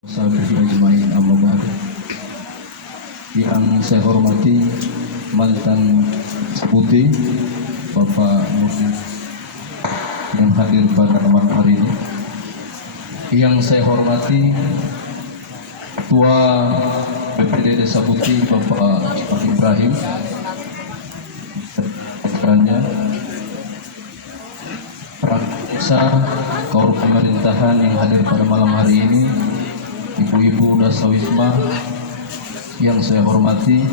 Sahabat ajmain amma ba'd. Yang saya hormati mantan Seputi Bapak Nurdi yang hadir pada malam hari ini. Yang saya hormati Ketua BPD Desa Putih Bapak Pak Ibrahim, perannya Praksa Korum Pemerintahan yang hadir pada malam hari ini, Ibu-ibu Dasawisma yang saya hormati,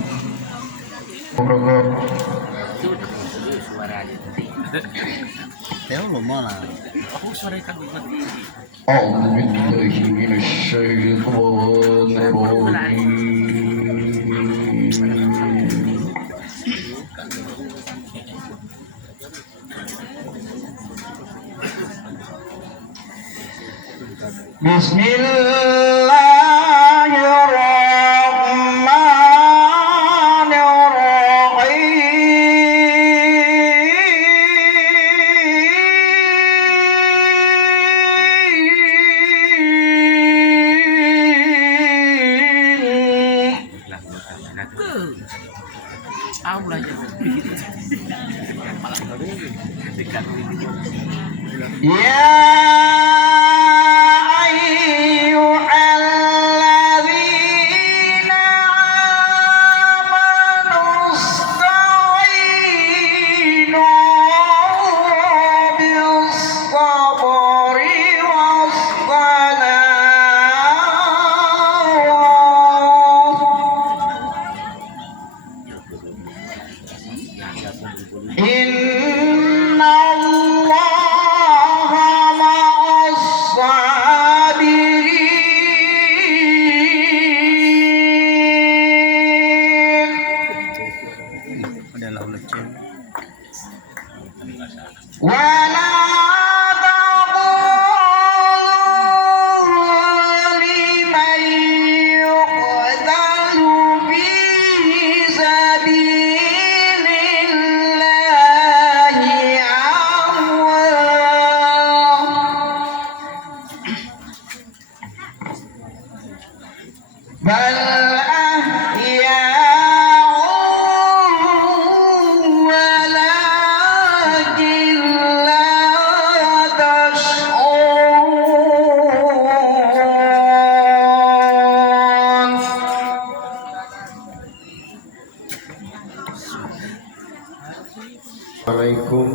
Assalamualaikum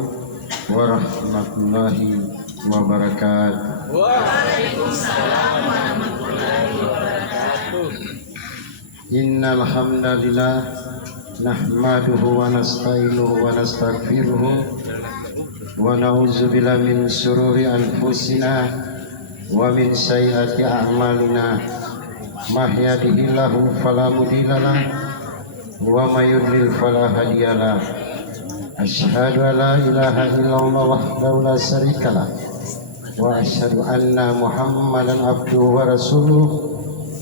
warahmatullahi wabarakatuh. Waalaikumsalam warahmatullahi wabarakatuh. Innal hamdalillah nahmaduhu wa nasta'inuhu wa nastaghfiruhu wa na'udzu billahi min shururi anfusina wa min sayyiati a'malina. May yahdihillahu fala mudilla lahu wa may yudlil fala hadiya lahu. Asyhadu an la ilaha illallah wahdahu la syarikalah wa asyhadu anna Muhammadan abduhu wa rasuluh.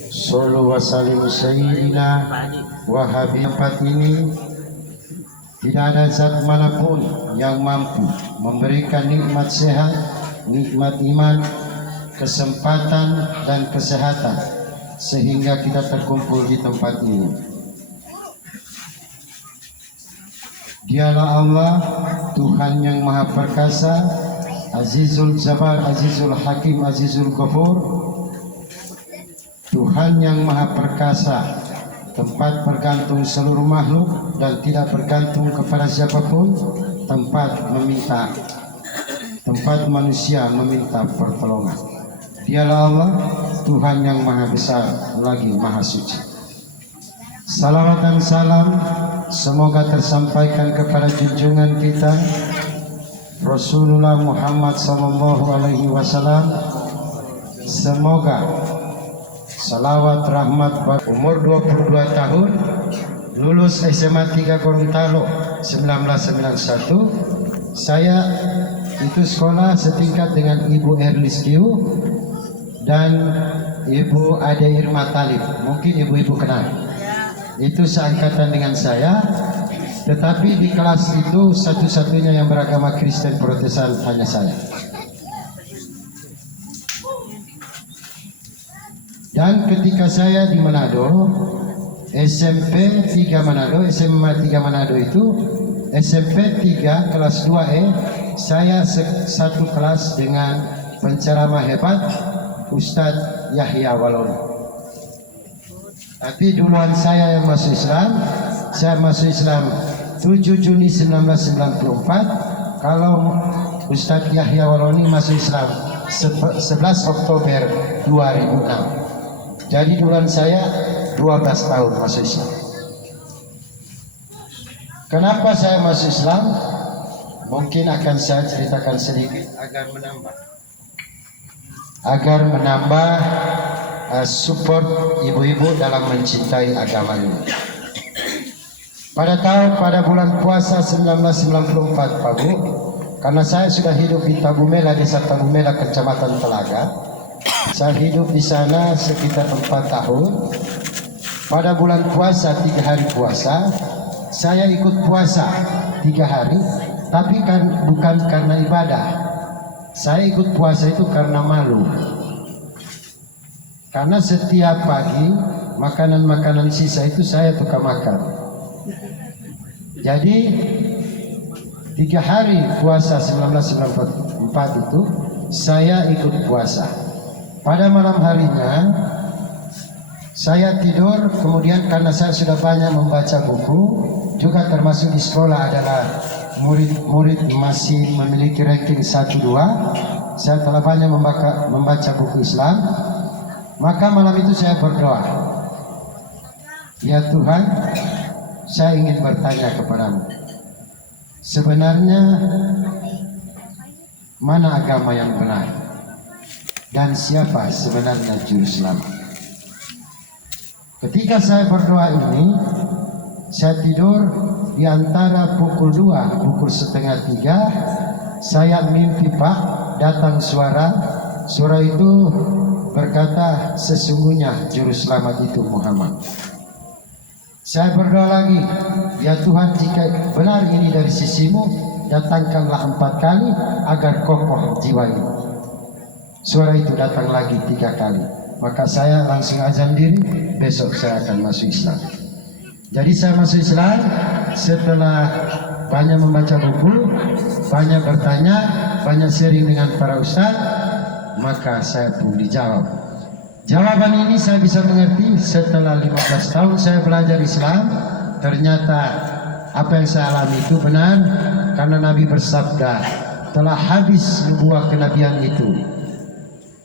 Sallu wa sallim sayyidina wa habibat ini. Tidak ada zat manapun yang mampu memberikan nikmat sehat, nikmat iman, kesempatan dan kesehatan sehingga kita terkumpul di tempat ini. Dialah Allah, Tuhan yang Maha Perkasa, Azizul Jabbar, Azizul Hakim, Azizul Ghafur. Tuhan yang Maha Perkasa, tempat bergantung seluruh makhluk dan tidak bergantung kepada siapapun, tempat manusia meminta pertolongan. Dialah Allah, Tuhan yang Maha Besar lagi Maha Suci. Salawat dan salam semoga tersampaikan kepada junjungan kita Rasulullah Muhammad sallallahu alaihi wasallam. Semoga salawat rahmat umur 22 tahun, lulus SMA 3 Gorontalo 1991. Saya itu sekolah setingkat dengan Ibu Erlis Kiu dan Ibu Ade Irma Talib. Mungkin ibu-ibu kenal. Itu seangkatan dengan saya, tetapi di kelas itu satu-satunya yang beragama Kristen Protestan hanya saya. Dan ketika saya di Manado, SMP 3 Manado, SMA 3 Manado itu, SMP 3 kelas 2E, saya satu kelas dengan penceramah hebat Ustadz Yahya Walon. Tapi duluan saya yang masuk Islam, saya masuk Islam 7 Juni 1994. Kalau Ustadz Yahya Waloni masuk Islam 11 Oktober 2006. Jadi duluan saya 12 tahun masuk Islam. Kenapa saya masuk Islam? Mungkin akan saya ceritakan sedikit agar menambah support ibu-ibu dalam mencintai agama ini. Pada bulan puasa 1994 Pak Bu, karena saya sudah hidup di Tabumela, desa Tabumela, kecamatan Telaga. Saya hidup di sana sekitar 4 tahun. Pada bulan puasa 3 hari puasa, saya ikut puasa 3 hari, tapi bukan karena ibadah. Saya ikut puasa itu karena malu. Karena setiap pagi makanan-makanan sisa itu saya tukar makan. Jadi 3 hari puasa 1994 itu saya ikut puasa. Pada malam harinya saya tidur, kemudian karena saya sudah banyak membaca buku, juga termasuk di sekolah adalah murid-murid masih memiliki ranking 1-2, saya telah banyak membaca buku Islam. Maka malam itu saya berdoa, ya Tuhan, saya ingin bertanya kepadamu, sebenarnya mana agama yang benar dan siapa sebenarnya juru selamat? Ketika saya berdoa ini, saya tidur di antara pukul 2, pukul setengah 3, saya mimpi Pak, datang suara itu berkata, sesungguhnya juru selamat itu Muhammad. Saya berdoa lagi, ya Tuhan, jika benar ini dari sisimu, datangkanlah 4 kali agar kokoh jiwa ini. Suara itu datang lagi 3 kali. Maka saya langsung azan diri, besok saya akan masuk Islam. Jadi saya masuk Islam setelah banyak membaca buku, banyak bertanya, banyak sharing dengan para ustaz, maka saya pun dijawab. Jawaban ini saya bisa mengerti setelah 15 tahun saya belajar Islam. Ternyata apa yang saya alami itu benar, karena Nabi bersabda, telah habis nubuah kenabian itu.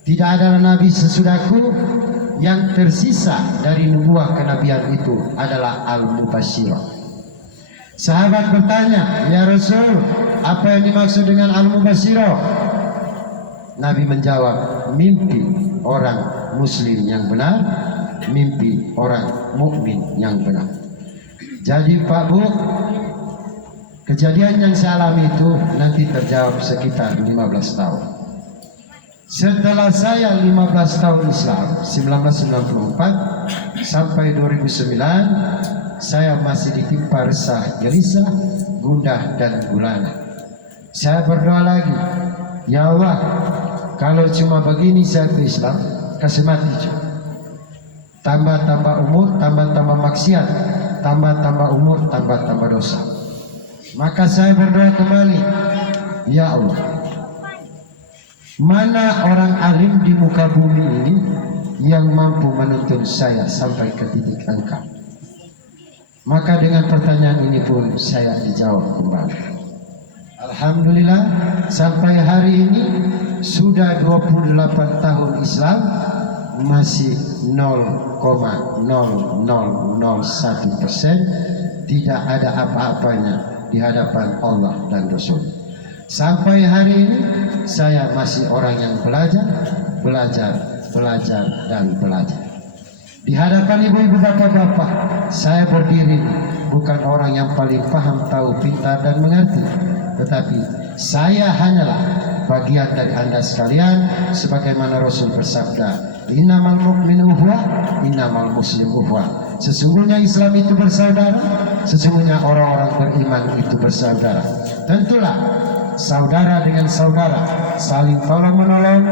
Tidak ada nabi sesudahku, yang tersisa dari nubuah kenabian itu adalah al-mubasyirah. Sahabat bertanya, ya Rasul, apa yang dimaksud dengan al-mubasyirah? Nabi menjawab, mimpi orang muslim yang benar, mimpi orang mukmin yang benar. Jadi Pak Bu, kejadian yang saya alami itu nanti terjawab sekitar 15 tahun. Setelah saya 15 tahun Islam, 1994 sampai 2009, saya masih ditimpa resah, gelisah, gundah dan gulana. Saya berdoa lagi, ya Allah, kalau cuma begini saya ke Islam, kasih mati juga. Tambah-tambah umur, tambah-tambah maksiat, tambah-tambah umur, tambah-tambah dosa. Maka saya berdoa kembali, ya Allah, mana orang alim di muka bumi ini yang mampu menuntun saya sampai ke titik engkau? Maka dengan pertanyaan ini pun saya dijawab kembali. Alhamdulillah, sampai hari ini sudah 28 tahun Islam, masih 0,0001% tidak ada apa-apanya di hadapan Allah dan Rasul. Sampai hari ini saya masih orang yang belajar dan belajar. Di hadapan ibu-ibu, bapak-bapak, saya berdiri bukan orang yang paling paham, tahu, pintar dan mengerti, tetapi saya hanyalah bagian dari Anda sekalian, sebagaimana Rasul bersabda, innamal mu'minu ukhwah, innamal muslimu ukhwah. Sesungguhnya Islam itu bersaudara, sesungguhnya orang-orang beriman itu bersaudara. Tentulah saudara dengan saudara saling tolong menolong,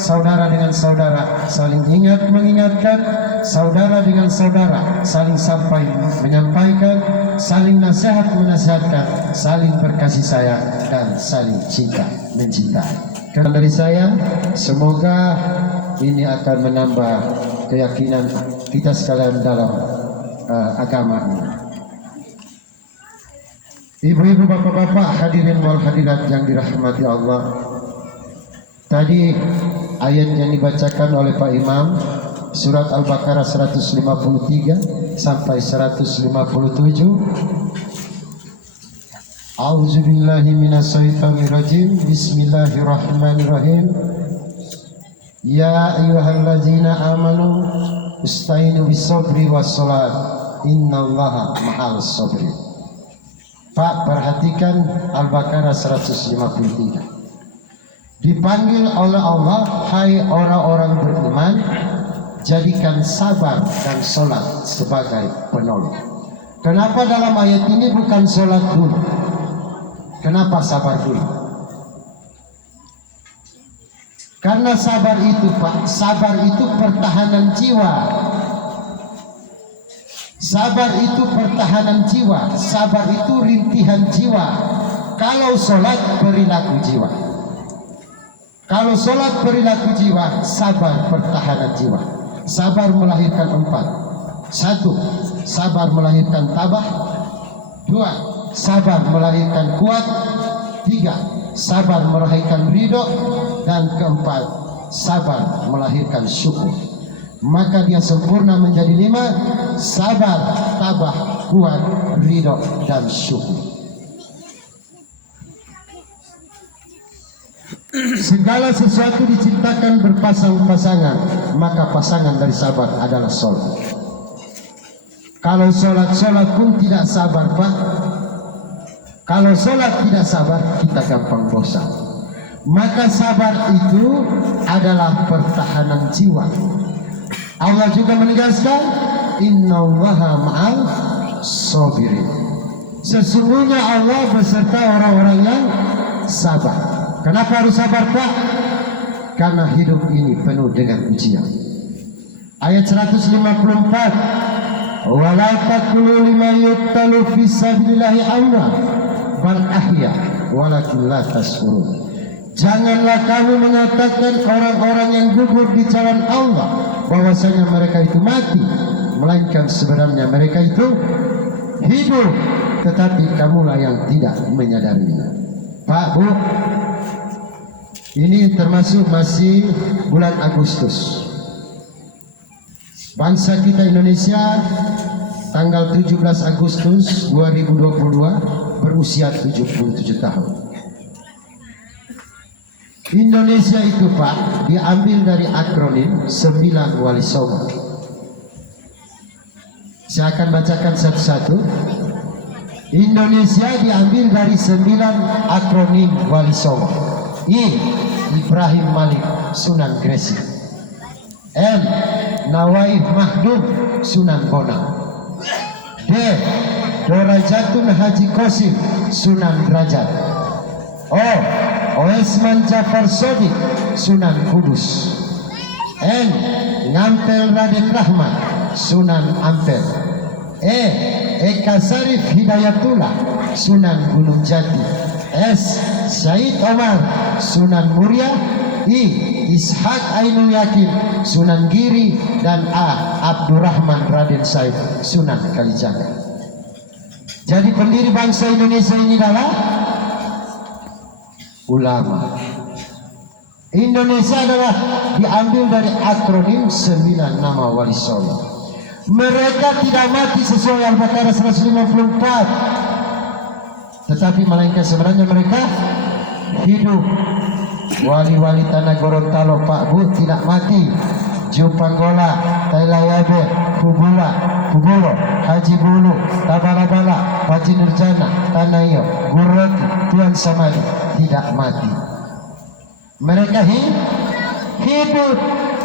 saudara dengan saudara saling ingat mengingatkan, saudara dengan saudara saling sampai menyampaikan, saling nasihat menasihatkan, saling berkasih sayang dan saling cinta mencintai. Karena dari saya, semoga ini akan menambah keyakinan kita sekalian dalam agama ini. Ibu-ibu, bapak-bapak, hadirin wal hadirat yang dirahmati Allah. Tadi ayat yang dibacakan oleh Pak Imam surat Al-Baqarah 153 sampai 157. A'udzubillahi minasyaitonirrajim. Bismillahirrahmanirrahim. Ya ayyuhallazina amanu istainu bis-sabri was-salat innallaha ma'as sabri. Pak, perhatikan Al-Baqarah 153. Dipanggil oleh Allah, hai orang-orang beriman, jadikan sabar dan sholat sebagai penolong. Kenapa dalam ayat ini bukan sholat dulu? Kenapa sabar dulu? Karena sabar itu, Pak, sabar itu pertahanan jiwa. Sabar itu pertahanan jiwa, sabar itu rintihan jiwa. Kalau sholat perilaku jiwa. Kalau sholat perilaku jiwa, sabar pertahanan jiwa. Sabar melahirkan 4. 1. Sabar melahirkan tabah. 2. Sabar melahirkan kuat. 3. Sabar melahirkan ridho. Dan 4. Sabar melahirkan syukur. Maka dia sempurna menjadi 5. Sabar, tabah, kuat, ridho, dan syukur. Segala sesuatu diciptakan berpasang-pasangan, maka pasangan dari sabar adalah sholat. Kalau sholat pun tidak sabar, Pak. Kalau sholat tidak sabar, kita gampang bosan. Maka sabar itu adalah pertahanan jiwa. Allah juga menegaskan, innallaha ma'al sabirin. Sesungguhnya Allah beserta orang-orang yang sabar. Kenapa harus sabar, Pak? Karena hidup ini penuh dengan ujian. Ayat 154. Wala taqulu liman yuqtalu fi sabilillahi amwat bal ahya walakin la tashkurun. Janganlah kamu mengatakan orang-orang yang gugur di jalan Allah bahwasanya mereka itu mati, melainkan sebenarnya mereka itu hidup, tetapi kamulah yang tidak menyadarinya. Pak, Bu, ini termasuk masih bulan Agustus. Bangsa kita Indonesia tanggal 17 Agustus 2022 berusia 77 tahun. Indonesia itu, Pak, diambil dari akronim 9 Wali Songo. Saya akan bacakan satu-satu. Indonesia diambil dari 9 akronim Wali Songo. I. Ibrahim Malik Sunan Gresik. M. Nawaif Mahdum Sunan Bonang. D. Dorajatun Haji Qasim Sunan Derajat. O. Oesman Jafar Sodik Sunan Kudus. N. Ngampel Raden Rahman Sunan Ampel. E. Eka Sarif Hidayatullah Sunan Gunung Jati. S. Syed Omar Sunan Muria. I. Ishak Ainul Yakin Sunan Giri. Dan A. Abdurrahman Raden Said Sunan Kalijaga. Jadi pendiri bangsa Indonesia ini adalah ulama. Indonesia adalah diambil dari akronim 9 nama Wali Songo. Mereka tidak mati sesuai Al-Baqarah 154. Tetapi melainkan sebenarnya mereka hidup. Wali-wali tanah Gorontalo, Pak, Bu, tidak mati. Jupanggola, Tailayabe, Kubulo, Haji Bulu, Tabalabala, Haji Nurjana, Tanayo, Gurati, Tuan Samadi tidak mati. Mereka hidup.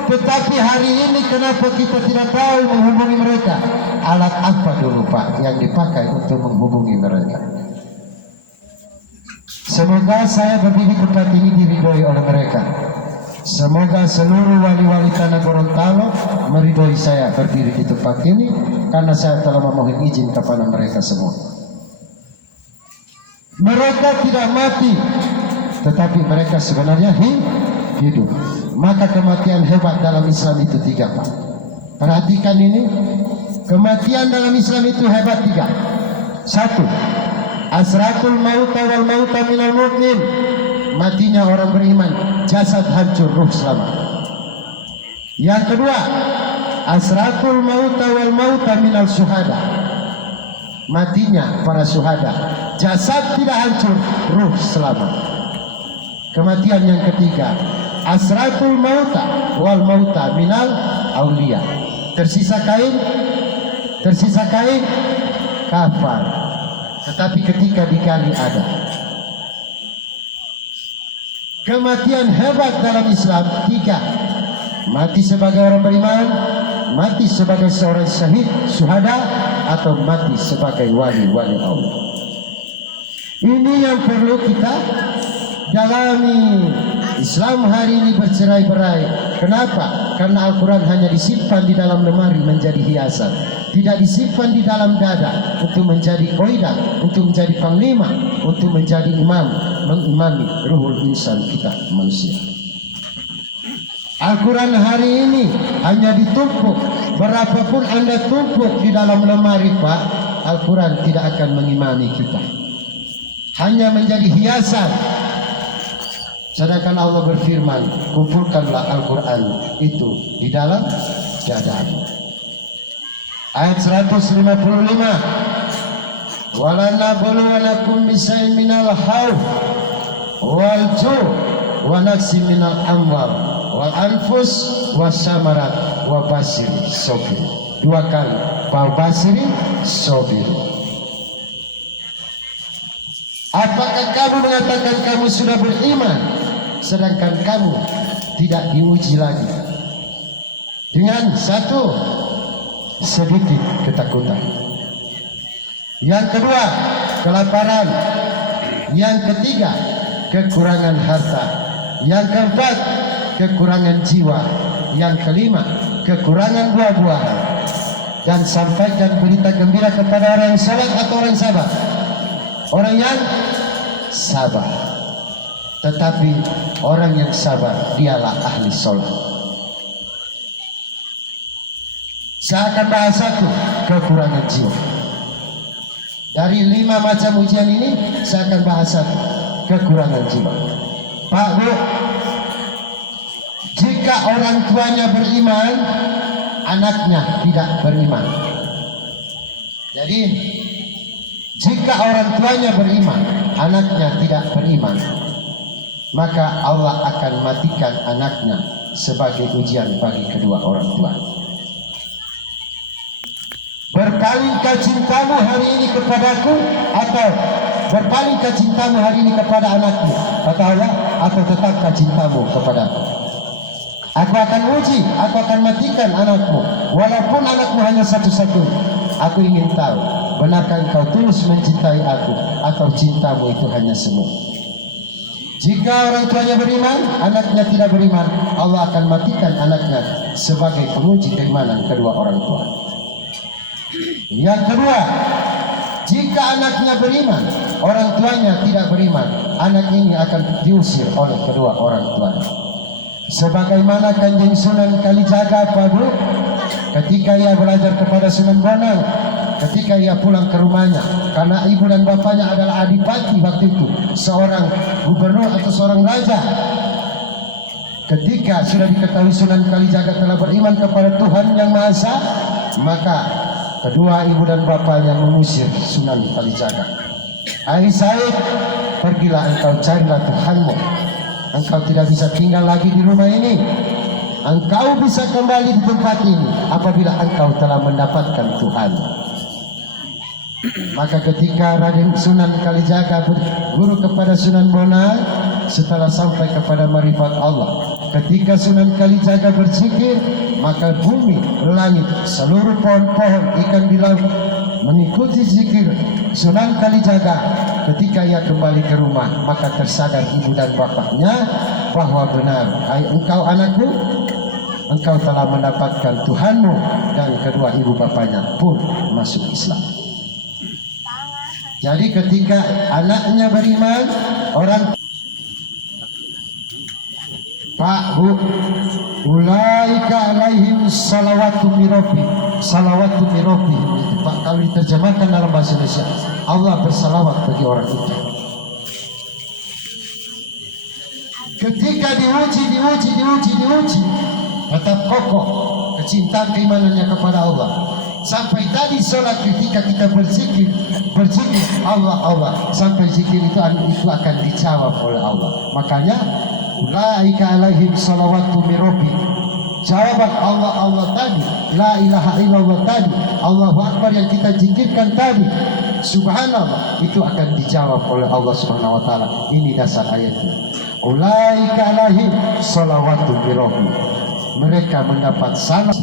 Tetapi hari ini kenapa kita tidak tahu menghubungi mereka? Alat apa dulu, Pak, yang dipakai untuk menghubungi mereka? Semoga saya berdiri tempat ini diridhoi oleh mereka. Semoga seluruh wali-wali tanah Gorontalo meridhoi saya berdiri di tempat ini karena saya telah memohon izin kepada mereka semua. Mereka tidak mati, tetapi mereka sebenarnya hidup. Maka kematian hebat dalam Islam itu 3, Pak. Perhatikan ini, kematian dalam Islam itu hebat 3. 1. Asratul mauta wal mauta minal mu'min. Matinya orang beriman, jasad hancur, ruh selamat. Yang kedua, asratul mauta wal mauta minal syuhada. Matinya para syuhada, jasad tidak hancur, ruh selamat. Kematian yang ketiga, asratul mauta wal mauta minal aulia. Tersisa kain, kafan. Tetapi ketika digali ada. Kematian hebat dalam Islam 3. Mati sebagai orang beriman, mati sebagai seorang syahid, syuhada, atau mati sebagai wali-wali Allah. Ini yang perlu kita dalami. Islam hari ini bercerai-berai. Kenapa? Karena Al-Quran hanya disimpan di dalam lemari menjadi hiasan, tidak disimpan di dalam dada untuk menjadi koidah, untuk menjadi panglima, untuk menjadi imam, mengimami ruhul insan kita manusia. Al-Quran hari ini hanya ditumpuk. Berapapun Anda tumpuk di dalam lemari, Pak, Al-Quran tidak akan mengimami kita, hanya menjadi hiasan. Sedangkan Allah berfirman, kumpulkanlah Al-Quran itu di dalam dadamu. Ayat 155, walanabluwanakum bisain minal khawf wal ju' wa naqsi minal amwal wal anfus wasyamarat wa basiri sobir. 2 kali, wa basiri sobir. Apakah kamu mengatakan kamu sudah beriman, sedangkan kamu tidak diuji lagi dengan 1, sedikit ketakutan, yang kedua kelaparan, yang ketiga kekurangan harta, yang keempat kekurangan jiwa, yang kelima kekurangan buah-buahan. Dan sampaikan berita gembira kepada orang yang salat atau orang sabar. Orang yang sabar. Tetapi orang yang sabar dialah ahli sholat. Saya akan bahas 1, kekurangan jiwa. Dari 5 macam ujian ini, saya akan bahas 1, kekurangan jiwa. Pak, Bu, jika orang tuanya beriman, anaknya tidak beriman. Jadi, jika orang tuanya beriman, anaknya tidak beriman, maka Allah akan matikan anaknya sebagai ujian bagi kedua orang tua. Berpalingkah cintamu hari ini kepadaku, atau berpalingkah cintamu hari ini kepada anakmu, kata Allah, atau tetapkah cintamu kepadaku? Aku akan uji, aku akan matikan anakmu, walaupun anakmu hanya satu-satunya. Aku ingin tahu, benarkah engkau tulus mencintai aku, atau cintamu itu hanya semu? Jika orang tuanya beriman, anaknya tidak beriman, Allah akan matikan anaknya sebagai penguji keimanan kedua orang tua. Yang kedua, jika anaknya beriman, orang tuanya tidak beriman, anak ini akan diusir oleh kedua orang tuanya. Sebagaimana Kanjeng Sunan Kalijaga, Pak Bu, ketika ia belajar kepada Sunan Bonang, ketika ia pulang ke rumahnya, karena ibu dan bapaknya adalah adipati waktu itu, seorang gubernur atau seorang raja. Ketika sudah diketahui Sunan Kalijaga telah beriman kepada Tuhan Yang Maha Esa, maka kedua ibu dan bapaknya mengusir Sunan Kalijaga. Hai Said, pergilah engkau carilah Tuhanmu. Engkau tidak bisa tinggal lagi di rumah ini. Engkau bisa kembali di tempat ini apabila engkau telah mendapatkan Tuhan. Maka ketika Raden Sunan Kalijaga berguru kepada Sunan Bonang, setelah sampai kepada marifat Allah, ketika Sunan Kalijaga berzikir, maka bumi, langit, seluruh pohon-pohon, ikan di laut mengikuti zikir Sunan Kalijaga. Ketika ia kembali ke rumah, maka tersadar ibu dan bapaknya bahwa benar, hai engkau anakku, engkau telah mendapatkan Tuhanmu dan kedua ibu bapanya pun masuk Islam. Jadi ketika anaknya beriman, orang Pak Bu, ulaika alaihim salawatu mirobi, salawatu mirobi itu Pak, kalau diterjemahkan dalam bahasa Indonesia, Allah bersalawat bagi orang itu. Ketika diuji, tetap kokoh kecintaan keimanannya kepada Allah. Sampai tadi sholat ketika kita berzikir Allah, sampai zikir itu akan dijawab oleh Allah. Makanya ulaika alaihim salawatu mirabbi, jawaban Allah tadi, la ilaha illallah tadi, Allahu Akbar yang kita zikirkan tadi, subhanallah, itu akan dijawab oleh Allah Subhanahu wa taala. Ini dasar ayatnya. Ulaika alaihim salawatu mirabbi, mereka mendapat salam.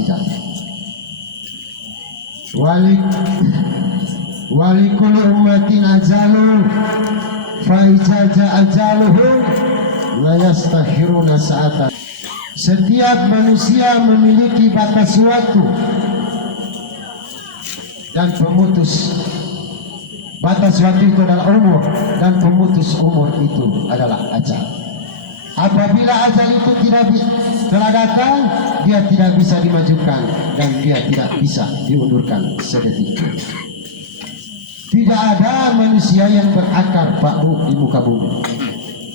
Wali kulli ummatin ajalu fa ijaza ajaluhum la yastakhiruna sa'atan. Setiap manusia memiliki batas waktu dan pemutus. Batas waktu itu adalah umur dan pemutus umur itu adalah ajal. Apabila ajal itu telah datang, dia tidak bisa dimajukan dan dia tidak bisa diundurkan sedetik. Tidak ada manusia yang berakar di muka bumi.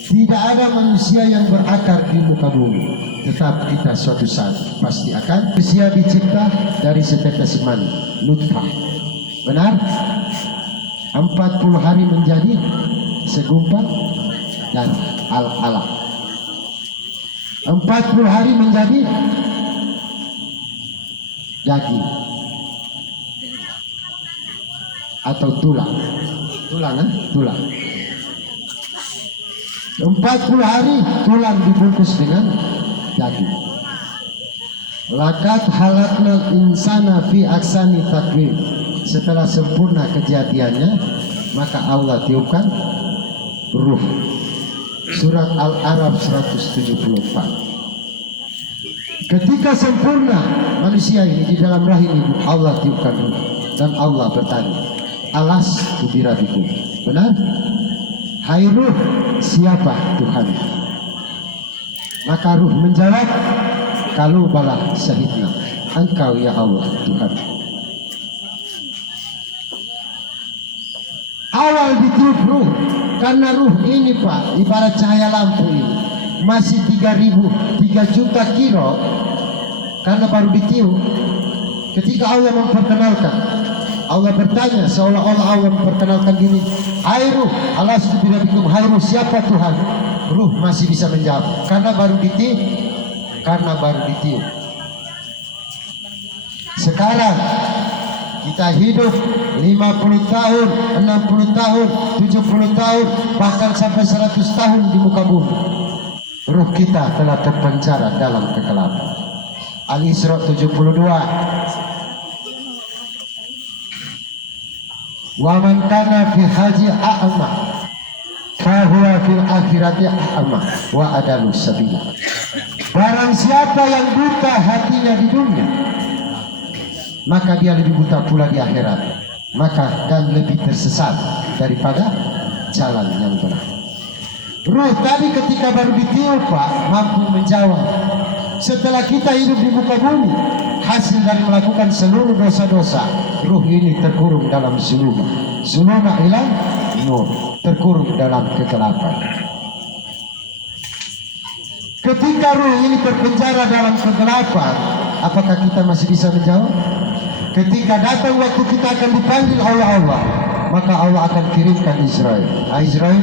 Tidak ada manusia yang berakar di muka bumi. Tetap kita suatu saat pasti akan. Manusia dicipta dari setetes mani, nutfah. Benar? 40 hari menjadi segumpal dan al-alaq. 40 hari menjadi daging atau tulang. Tulang. 40 hari tulang dibungkus dengan daging. Lakat halaknal insana fi aksani takwim. Setelah sempurna kejadiannya, maka Allah tiupkan ruh. Surat Al-Araf 174. Ketika sempurna manusia ini di dalam rahim ibu, Allah tiupkan ruh dan Allah bertanya, alas tubirabiku, benar? Hai ruh, siapa Tuhan? Maka ruh menjawab, kalau bala syahidna, engkau ya Allah Tuhan. Awal ditiup ruh, karena ruh ini Pak, ibarat cahaya lampu ini masih 3 juta kilo, karena baru ditiup. Ketika Allah memperkenalkan, Allah bertanya seolah-olah Allah memperkenalkan diri, hai ruh, alas tubirabikum, hai ruh, siapa Tuhan? Ruh masih bisa menjawab, karena baru ditiup. Sekarang kita hidup 50 tahun, 60 tahun, 70 tahun, bahkan sampai 100 tahun di muka bumi. Ruh kita telah terpenjara dalam kegelapan. Al-Isra 72. Wa man kana fi haji a'ma fa huwa fil akhirati a'ma wa adalu sabila. Barang siapa yang buta hatinya di dunia, maka dia lebih buta pula di akhirat, maka dan lebih tersesat daripada jalan yang benar. Ruh tadi ketika baru ditiup Pak, mampu menjawab. Setelah kita hidup di muka bumi, hasil dari melakukan seluruh dosa-dosa, ruh ini terkurung dalam suluma ilang nur, terkurung dalam kegelapan. Ketika ruh ini terpenjara dalam kegelapan, apakah kita masih bisa menjawab? Ketika datang waktu kita akan dipanggil oleh Allah, maka Allah akan kirimkan Israel. Israel,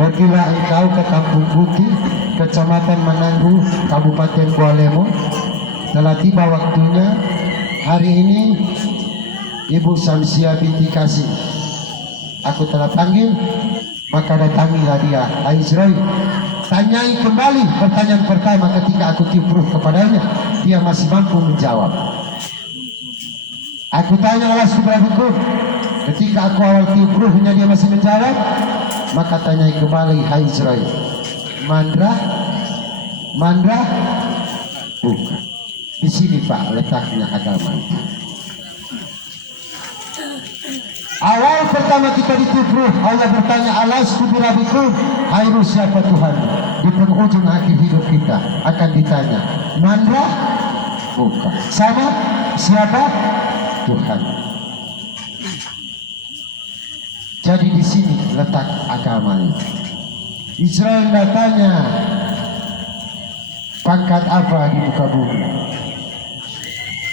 pergilah engkau ke Kampung Putih, Kecamatan Mananggu, Kabupaten Kualemo. Telah tiba waktunya. Hari ini Ibu Samsia binti Kasih aku telah panggil, maka datangilah dia. Israel, tanyai kembali pertanyaan pertama ketika aku tiup ruh kepadanya, dia masih mampu menjawab. Aku tanya alas tubirabikum, ketika aku awal tiup ruhnya dia masih menjawab, maka tanyai kembali, hai Israel, mandra Mandra? Bukan. Di sini Pak letaknya agama itu. Awal pertama kita dituduh, Allah bertanya, alastu birabbikum, Airu siapa Tuhan? Di penghujung akhir hidup kita akan ditanya, Mandra? Bukan. Sama? Siapa? Tuhan. Jadi di sini letak agama itu. Israel datanya, pangkat apa di muka bumi?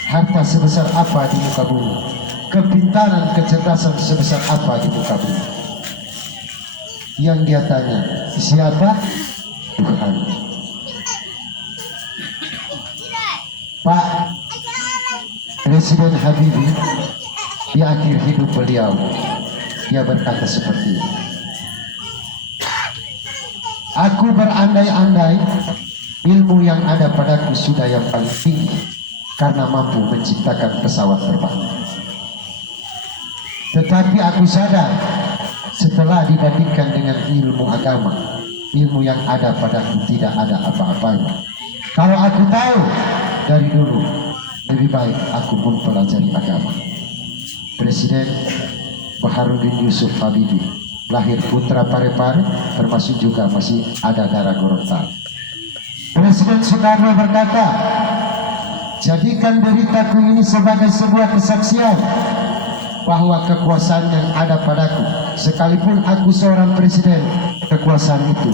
Harta sebesar apa di muka bumi? Kepintaran, kecerdasan sebesar apa di muka bumi? Yang dia tanya, siapa? Tuhan. Pak Presiden Habibie di akhir hidup beliau, dia berkata seperti ini. Aku berandai-andai ilmu yang ada padaku sudah yang paling tinggi karena mampu menciptakan pesawat terbang. Tetapi aku sadar setelah dibandingkan dengan ilmu agama, ilmu yang ada padaku tidak ada apa-apanya. Kalau aku tahu dari dulu, lebih baik aku pun pelajari agama. Presiden Baharudin Yusuf Habibie lahir putra Parepare, termasuk juga masih ada darah Gorontalo. Presiden Soekarno berkata, jadikan beritaku ini sebagai sebuah kesaksian bahwa kekuasaan yang ada padaku, sekalipun aku seorang presiden, kekuasaan itu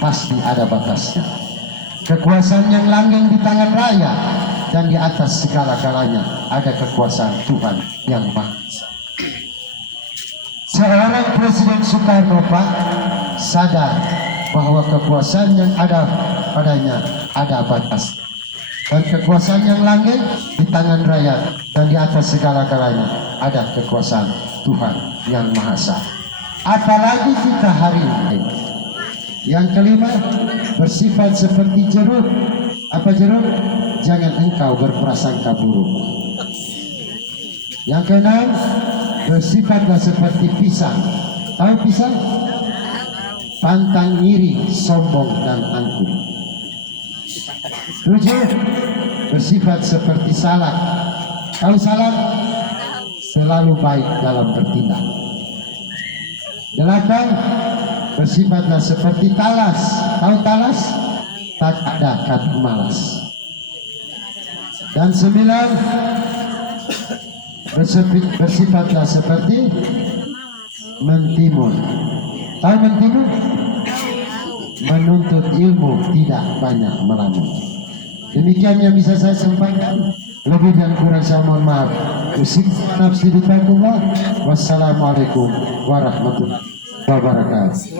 pasti ada batasnya. Kekuasaan yang langgeng di tangan rakyat, dan di atas segala-galanya ada kekuasaan Tuhan yang Maha Esa. Seorang Presiden Soekarno Pak sadar bahwa kekuasaan yang ada padanya ada batas, dan kekuasaan yang langgeng di tangan rakyat, dan di atas segala-galanya ada kekuasaan Tuhan yang Maha Esa. Apalagi kita hari ini. Yang kelima, bersifat seperti jeruk. Apa jeruk? Jangan engkau berprasangka buruk. Yang keenam, bersifatlah seperti pisang. Tahu pisang? Pantang iri, sombong dan angkuh. 7, bersifat seperti salak. Tahu salak? Selalu baik dalam bertindak. 8, bersifatlah seperti talas. Tahu talas? Tak ada kata malas. Dan 9, bersifatlah seperti mentimun. Tahu mentimun? Menuntut ilmu, tidak banyak melamun. Demikian yang bisa saya sampaikan. Lebih dan kurang saya mohon maaf. Nafsi ditaqullah. Wassalamualaikum warahmatullahi wabarakatuh.